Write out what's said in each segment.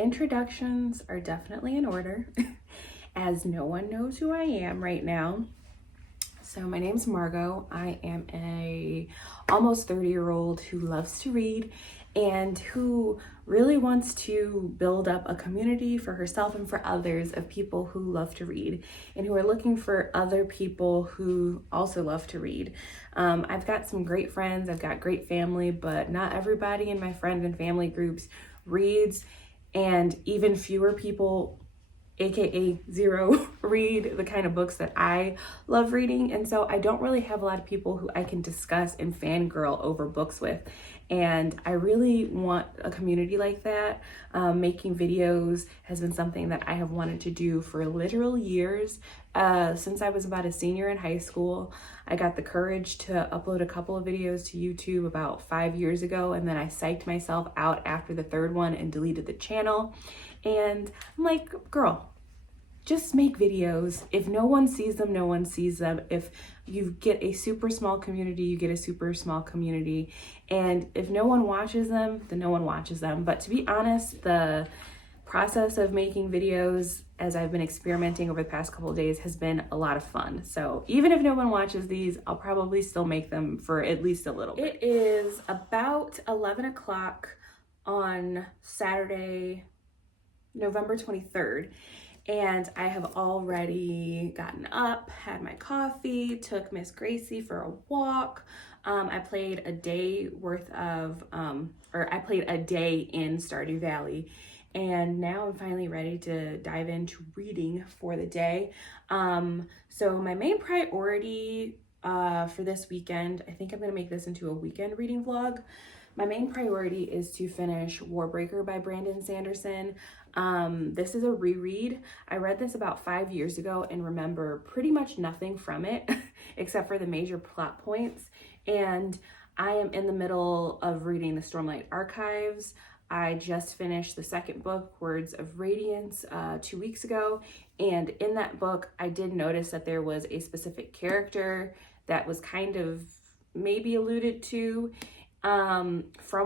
Introductions are definitely in order, as no one knows who I am right now. So my name's Margot. I am a almost 30-year-old who loves to read and who really wants to build up a community for herself and for others of people who love to read and who are looking for other people who also love to read. I've got some great friends, I've got great family, but not everybody in my friend and family groups reads, and even fewer people, aka zero, read the kind of books that I love reading. And so I don't really have a lot of people who I can discuss and fangirl over books with. And I really want a community like that. Making videos has been something that I have wanted to do for literal years. Since I was about a senior in high school, I got the courage to upload a couple of videos to YouTube about 5 years ago, and then I psyched myself out after the third one and deleted the channel. And I'm like, girl, just make videos. If no one sees them, no one sees them. If you get a super small community, you get a super small community. And if no one watches them, then no one watches them. But to be honest, the process of making videos, as I've been experimenting over the past couple of days, has been a lot of fun. So even if no one watches these, I'll probably still make them for at least a little bit. It is about 11 o'clock on Saturday, November 23rd. And I have already gotten up, had my coffee, took Miss Gracie for a walk. I played a day in Stardew Valley. And now I'm finally ready to dive into reading for the day. So my main priority for this weekend, I think I'm gonna make this into a weekend reading vlog. My main priority is to finish Warbreaker by Brandon Sanderson. This is a reread. I read this about 5 years ago and remember pretty much nothing from it except for the major plot points. And I am in the middle of reading the Stormlight Archives. I just finished the second book, Words of Radiance, 2 weeks ago. And in that book, I did notice that there was a specific character that was kind of maybe alluded to from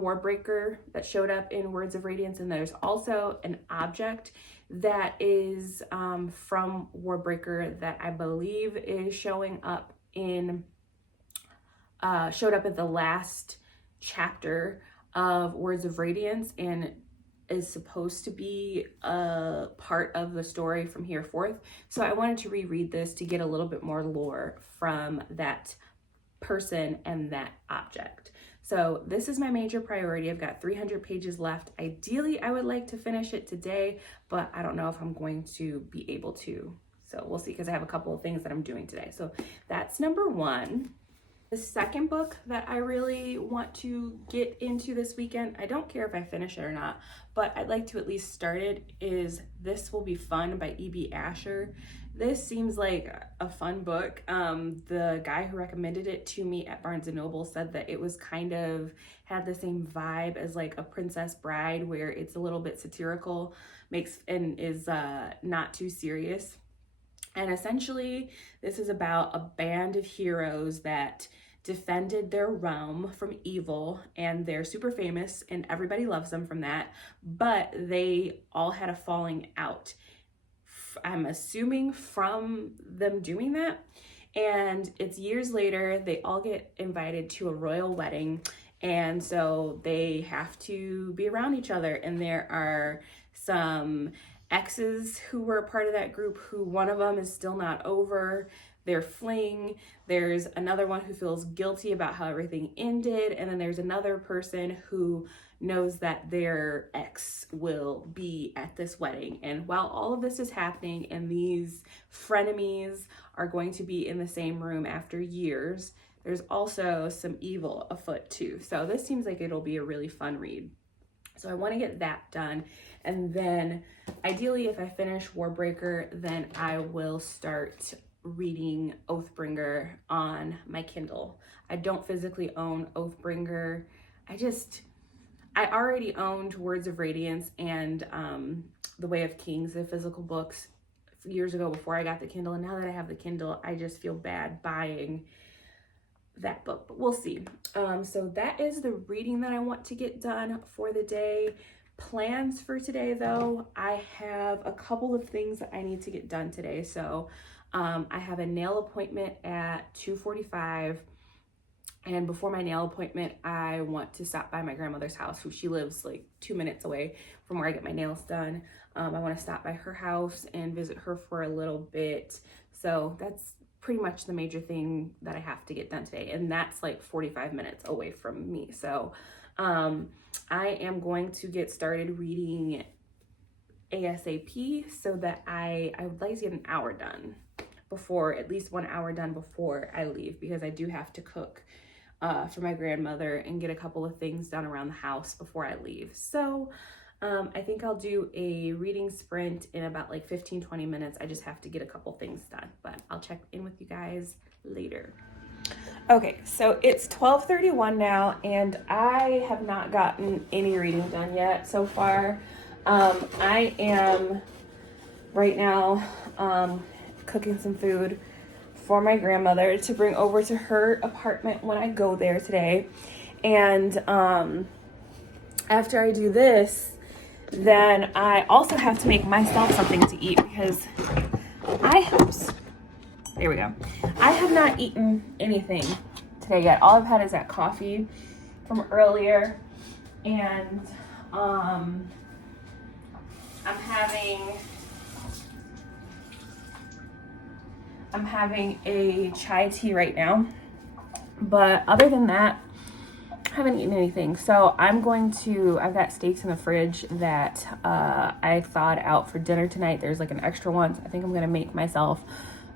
Warbreaker that showed up in Words of Radiance, and there's also an object that is from Warbreaker that I believe is showed up in the last chapter of Words of Radiance and is supposed to be a part of the story from here forth. So I wanted to reread this to get a little bit more lore from that person and that object. So this is my major priority. I've got 300 pages left. Ideally, I would like to finish it today, but I don't know if I'm going to be able to. So we'll see, because I have a couple of things that I'm doing today. So that's number one. The second book that I really want to get into this weekend, I don't care if I finish it or not, but I'd like to at least start it, is This Will Be Fun by E.B. Asher. This seems like a fun book. The guy who recommended it to me at Barnes & Noble said that it was kind of had the same vibe as like A Princess Bride, where it's a little bit satirical, and is not too serious. And essentially, this is about a band of heroes that defended their realm from evil, and they're super famous and everybody loves them from that, but they all had a falling out. I'm assuming from them doing that. And it's years later, they all get invited to a royal wedding, and so they have to be around each other. And there are some exes who were a part of that group who one of them is still not over their fling. There's another one who feels guilty about how everything ended, and then there's another person who knows that their ex will be at this wedding. And while all of this is happening and these frenemies are going to be in the same room after years, there's also some evil afoot too. So this seems like it'll be a really fun read. So I want to get that done. And then ideally, if I finish Warbreaker, then I will start reading Oathbringer on my Kindle. I don't physically own Oathbringer. I already owned Words of Radiance and The Way of Kings, the physical books, years ago before I got the Kindle. And now that I have the Kindle, I just feel bad buying that book, but we'll see. So that is the reading that I want to get done for the day. Plans for today though, I have a couple of things that I need to get done today. So I have a nail appointment at 2:45. And before my nail appointment, I want to stop by my grandmother's house, who she lives like 2 minutes away from where I get my nails done. I want to stop by her house and visit her for a little bit. So that's pretty much the major thing that I have to get done today. And that's like 45 minutes away from me. So I am going to get started reading ASAP so that I would like to get an hour done before, at least 1 hour done before I leave, because I do have to cook for my grandmother and get a couple of things done around the house before I leave. So I think I'll do a reading sprint in about like 15-20 minutes. I just have to get a couple things done, but I'll check in with you guys later. Okay, so it's 12:31 now, and I have not gotten any reading done yet so far. I am right now cooking some food for my grandmother to bring over to her apartment when I go there today. And after I do this, then I also have to make myself something to eat, because there we go. I have not eaten anything today yet. All I've had is that coffee from earlier, and I'm having a chai tea right now. But other than that, I haven't eaten anything. So I've got steaks in the fridge that I thawed out for dinner tonight. There's like an extra one. So I think I'm gonna make myself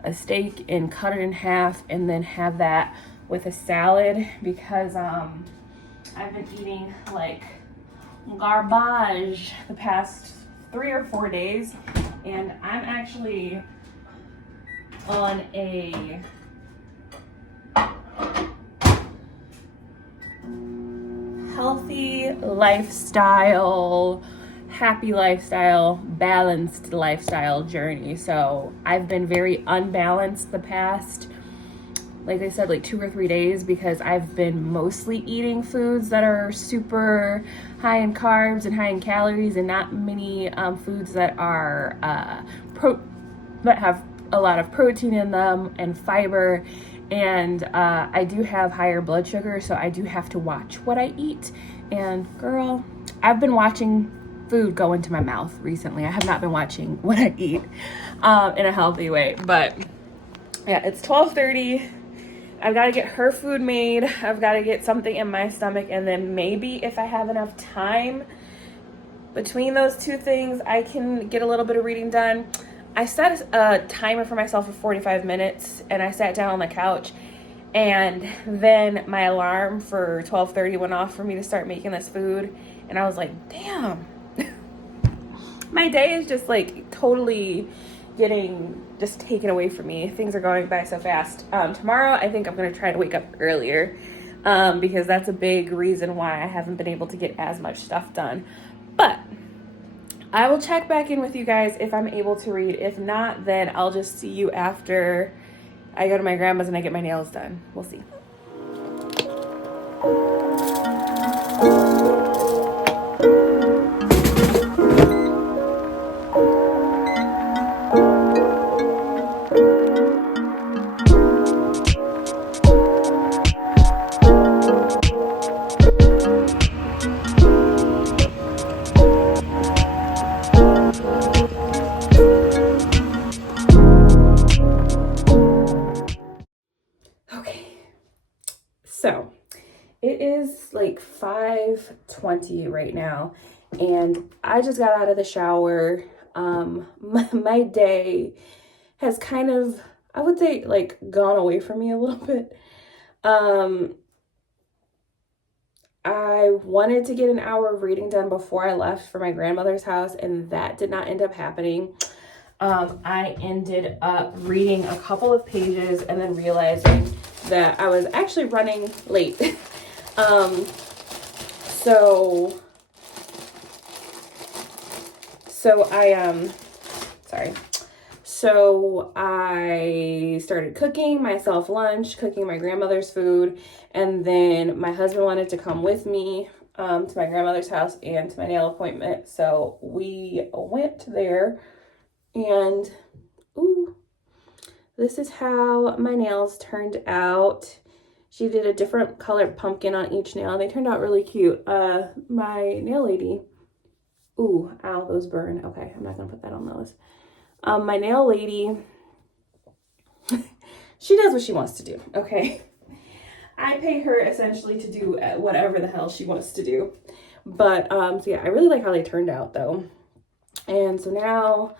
a steak and cut it in half and then have that with a salad, because I've been eating like garbage the past 3 or 4 days, and I'm actually on a healthy lifestyle, happy lifestyle, balanced lifestyle journey. So I've been very unbalanced the past, like I said, like 2 or 3 days, because I've been mostly eating foods that are super high in carbs and high in calories, and not many foods that are that have a lot of protein in them and fiber. And I do have higher blood sugar, so I do have to watch what I eat. And girl, I've been watching food go into my mouth recently. I have not been watching what I eat in a healthy way. But yeah, it's 12:30. I've got to get her food made. I've got to get something in my stomach, and then maybe if I have enough time between those two things, I can get a little bit of reading done. I set a timer for myself for 45 minutes, and I sat down on the couch, and then my alarm for 12:30 went off for me to start making this food, and I was like, damn. My day is just like totally getting just taken away from me. Things are going by so fast. Tomorrow, I think I'm going to try to wake up earlier, because that's a big reason why I haven't been able to get as much stuff done. But I will check back in with you guys if I'm able to read. If not, then I'll just see you after I go to my grandma's and I get my nails done. We'll see. So it is like 5:20 right now, and I just got out of the shower. My day has kind of, I would say, like gone away from me a little bit. I wanted to get an hour of reading done before I left for my grandmother's house, and that did not end up happening. I ended up reading a couple of pages and then realizing that I was actually running late. So I started cooking myself lunch, cooking my grandmother's food, and then my husband wanted to come with me to my grandmother's house and to my nail appointment. So we went there, and ooh, this is how my nails turned out. She did a different colored pumpkin on each nail. They turned out really cute. My nail lady, ooh, ow, those burn. Okay, I'm not gonna put that on those. My nail lady, she does what she wants to do, okay? I pay her essentially to do whatever the hell she wants to do. But, so yeah, I really like how they turned out though. And so now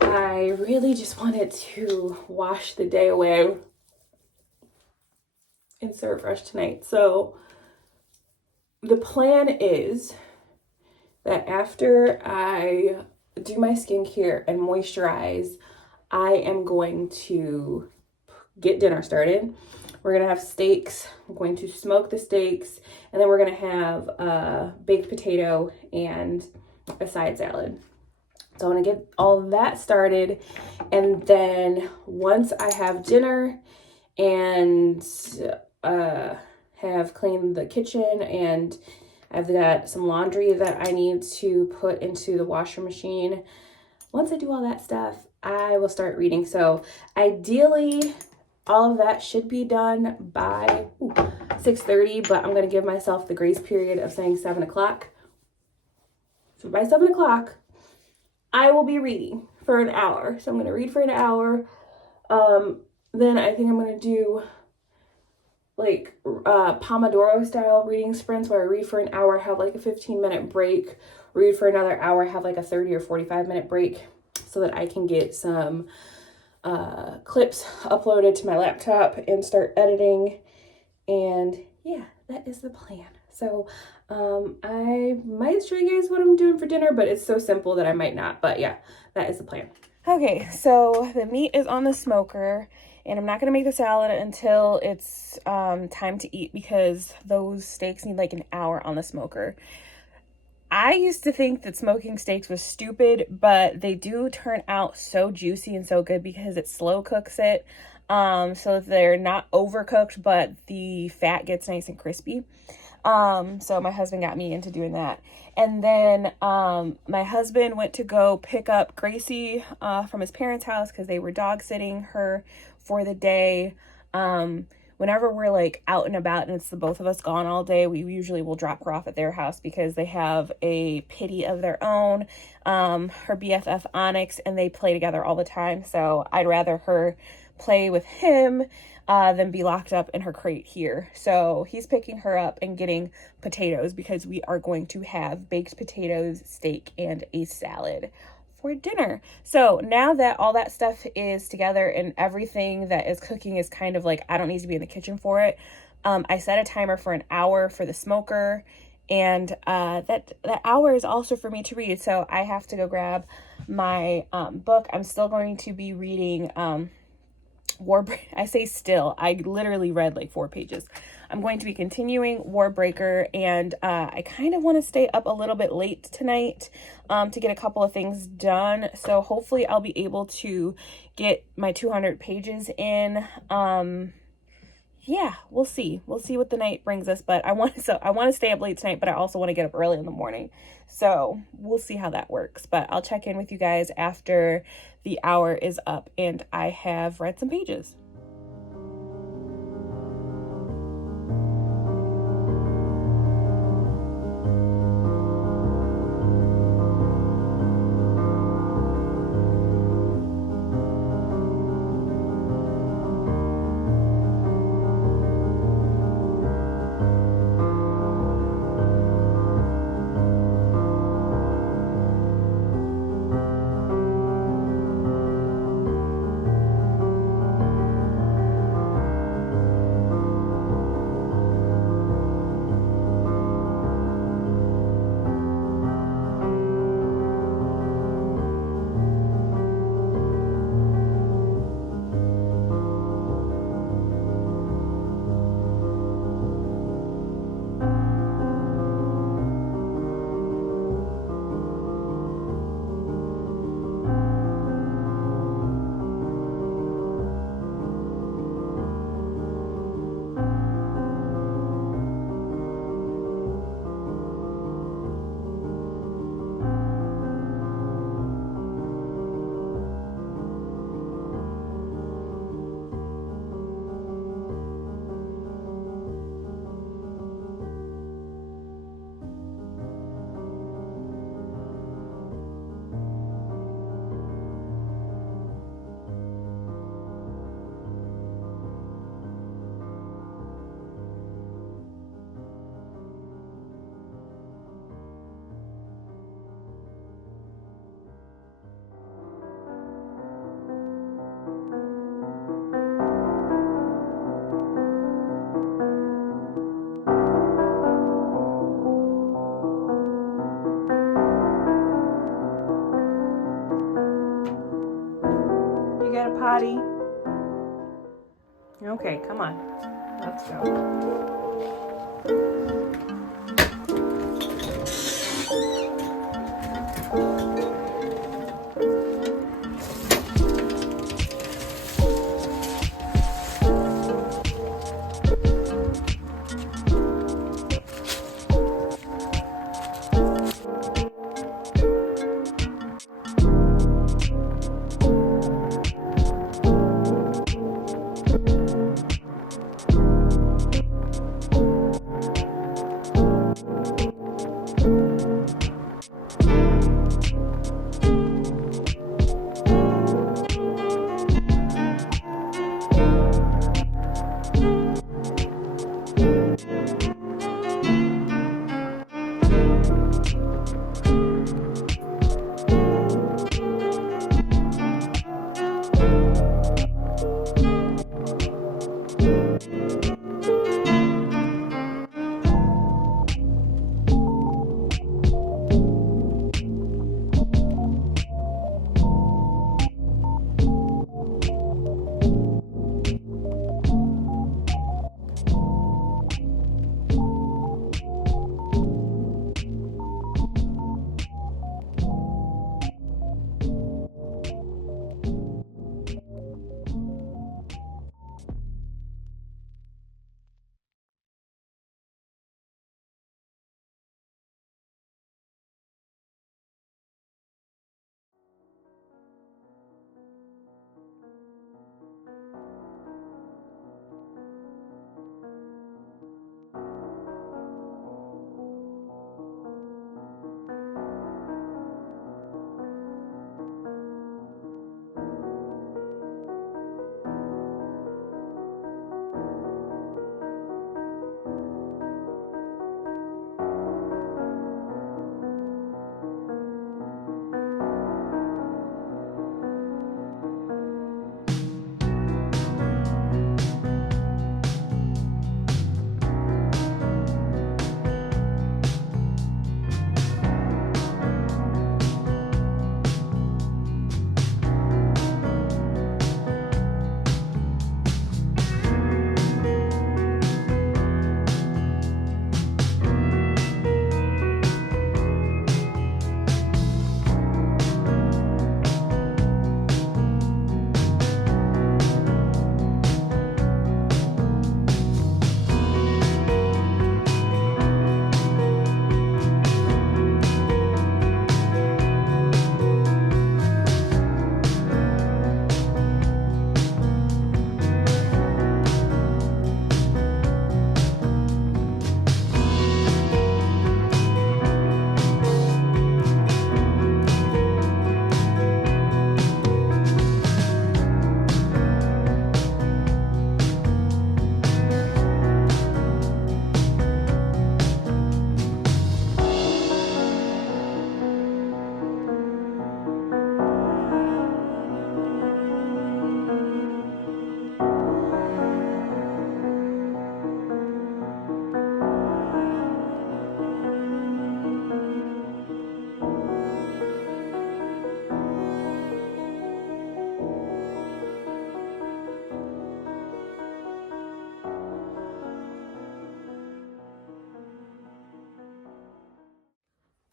I really just wanted to wash the day away and serve fresh tonight. So the plan is that after I do my skincare and moisturize, I am going to get dinner started. We're gonna have steaks. I'm going to smoke the steaks, and then we're gonna have a baked potato and a side salad. So I'm gonna get all of that started, and then once I have dinner and have cleaned the kitchen, and I've got some laundry that I need to put into the washer machine. Once I do all that stuff, I will start reading. So ideally, all of that should be done by 6:30, but I'm going to give myself the grace period of saying 7 o'clock. So by 7 o'clock, I will be reading for an hour. So I'm going to read for an hour. Then I think I'm going to do like Pomodoro style reading sprints where I read for an hour, have like a 15-minute break, read for another hour, have like a 30 or 45-minute break, so that I can get some clips uploaded to my laptop and start editing. And yeah, that is the plan. So I might show you guys what I'm doing for dinner, but it's so simple that I might not. But yeah, that is the plan. Okay, so the meat is on the smoker, and I'm not going to make the salad until it's time to eat, because those steaks need like an hour on the smoker. I used to think that smoking steaks was stupid, but they do turn out so juicy and so good because it slow cooks it. So they're not overcooked, but the fat gets nice and crispy. So my husband got me into doing that. And then my husband went to go pick up Gracie from his parents' house because they were dog sitting her for the day. Whenever we're like out and about and it's the both of us gone all day, we usually will drop her off at their house because they have a pitty of their own, her BFF Onyx, and they play together all the time. So I'd rather her play with him than be locked up in her crate here. So he's picking her up and getting potatoes because we are going to have baked potatoes, steak, and a salad for dinner. So now that all that stuff is together and everything that is cooking is kind of like, I don't need to be in the kitchen for it. I set a timer for an hour for the smoker, and that hour is also for me to read. So I have to go grab my book. I'm still going to be reading I say still, I literally read like 4 pages. I'm going to be continuing Warbreaker, and I kind of want to stay up a little bit late tonight to get a couple of things done. So hopefully I'll be able to get my 200 pages in. Yeah, we'll see. We'll see what the night brings us, but I want to stay up late tonight, but I also want to get up early in the morning. So we'll see how that works, but I'll check in with you guys after the hour is up and I have read some pages. Okay, come on. Let's go.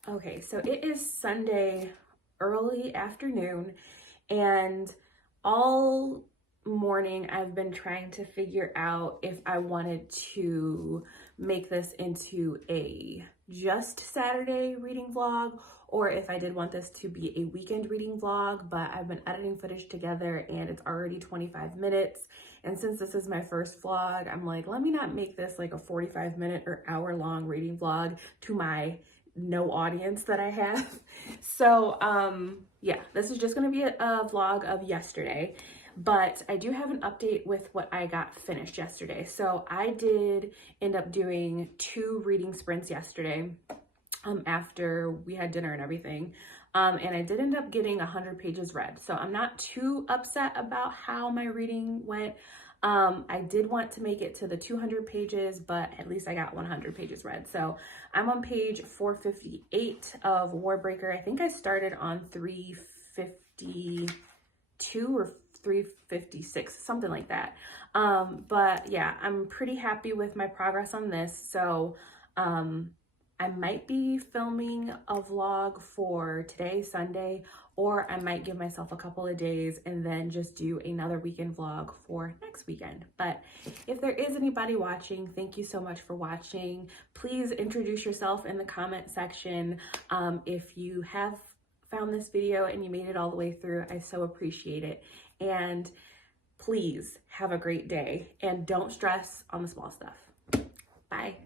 Okay, so it is Sunday early afternoon, and all morning I've been trying to figure out if I wanted to make this into a just Saturday reading vlog or if I did want this to be a weekend reading vlog, but I've been editing footage together and it's already 25 minutes. And since this is my first vlog, I'm like, let me not make this like a 45-minute or hour-long reading vlog to my no audience that I have. So yeah, this is just gonna be a vlog of yesterday, but I do have an update with what I got finished yesterday. So I did end up doing 2 reading sprints yesterday after we had dinner and everything. And I did end up getting 100 pages read. So I'm not too upset about how my reading went. I did want to make it to the 200 pages, but at least I got 100 pages read. So I'm on page 458 of Warbreaker. I think I started on 352 or 356, something like that. But yeah, I'm pretty happy with my progress on this. So I might be filming a vlog for today, Sunday, or I might give myself a couple of days and then just do another weekend vlog for next weekend. But if there is anybody watching, thank you so much for watching. Please introduce yourself in the comment section. If you have found this video and you made it all the way through, I so appreciate it. And please have a great day and don't stress on the small stuff. Bye.